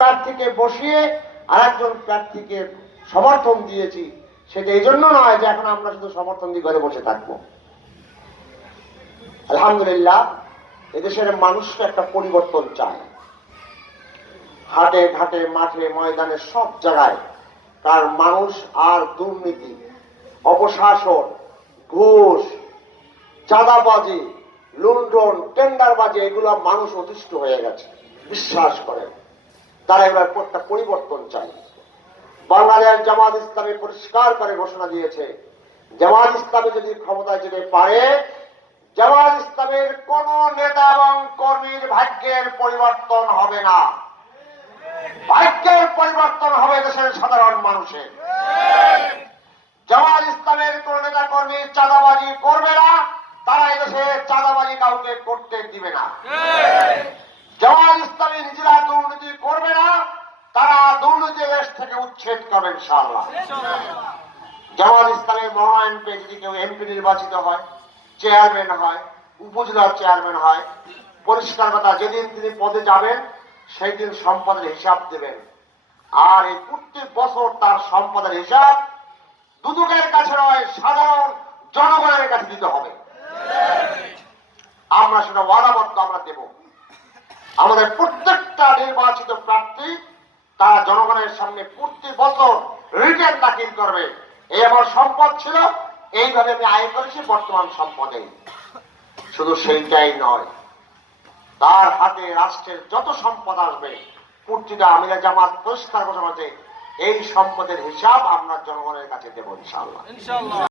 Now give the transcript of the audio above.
প্রার্থীকে বসিয়ে আরেকজন প্রার্থীকে সমর্থন দিয়েছি, সেটা এই জন্য নয় যে এখন আমরা শুধু সমর্থন দিয়ে ঘরে বসে থাকবো। আলহামদুলিল্লাহ, এদেশের মানুষকে একটা পরিবর্তন চায়। হাটে ঘাটে মাঠে ময়দানে সব জায়গায় তার মানুষ আর দুর্নীতি, অপশাসন, ঘুষ, চাঁদাবাজি, লুণ্ঠন, টেন্ডারবাজি, এগুলো মানুষ অতিষ্ঠ হয়ে গেছে, বিশ্বাস করেন। তারা এবার একটা পরিবর্তন চাই। বাংলাদেশ জামাত ইসলামী পরিষ্কার করে ঘোষণা দিয়েছে, জামাত ইসলামী যদি ক্ষমতায় যেতে পারে, জামাত ইসলামের কোন নেতা এবং কর্মীর ভাগ্যের পরিবর্তন হবে না। ভাগ্যের পরিবর্তন হবে দেশের সাধারণ মানুষের। জামাত ইসলামের কোন নেতা কর্মী চাঁদাবাজি করবে না, তারা এদেশে চাঁদাবাজি কাউকে করতে দিবে না। জামাত ইসলামী নিজেরা দুর্নীতি করবে না, তারা দুর্নীতি দেশ থেকে উচ্ছেদ করবে ইনশাআল্লাহ। জামাত ইসলামের মনোনয়ন পেয়ে যদি কেউ এমপি নির্বাচিত হয়, চেয়ারম্যান হয়, উপজেলার চেয়ারম্যান হয়, পরিষ্কার কথা, যেদিন তিনি পদে যাবেন সেই দিন সম্পদের হিসাব দেবেন। আর এই প্রত্যেক বছর তার সম্পদের হিসাব দুদকের কাছে নয়, সাধারণ জনগণের কাছে দিতে হবে। আমরা সেটা ওয়াদাবদ্ধ আমরা দেব। আমাদের প্রত্যেকটা নির্বাচিত প্রার্থী তারা জনগণের সামনে প্রতি বছর রিটার্ন দাখিল করবে, এই আমার সম্পদ ছিল, এইভাবে আমি আয় করেছি, বর্তমান সম্পদে। শুধু সেইটাই নয়, তার হাতে রাষ্ট্রের যত সম্পদ আসবে প্রতিটা আমিরা জামাত পরিষ্কার ঘোষণা, এই সম্পদের হিসাব আমরা জনগণের কাছে দেব ইনশাআল্লাহ।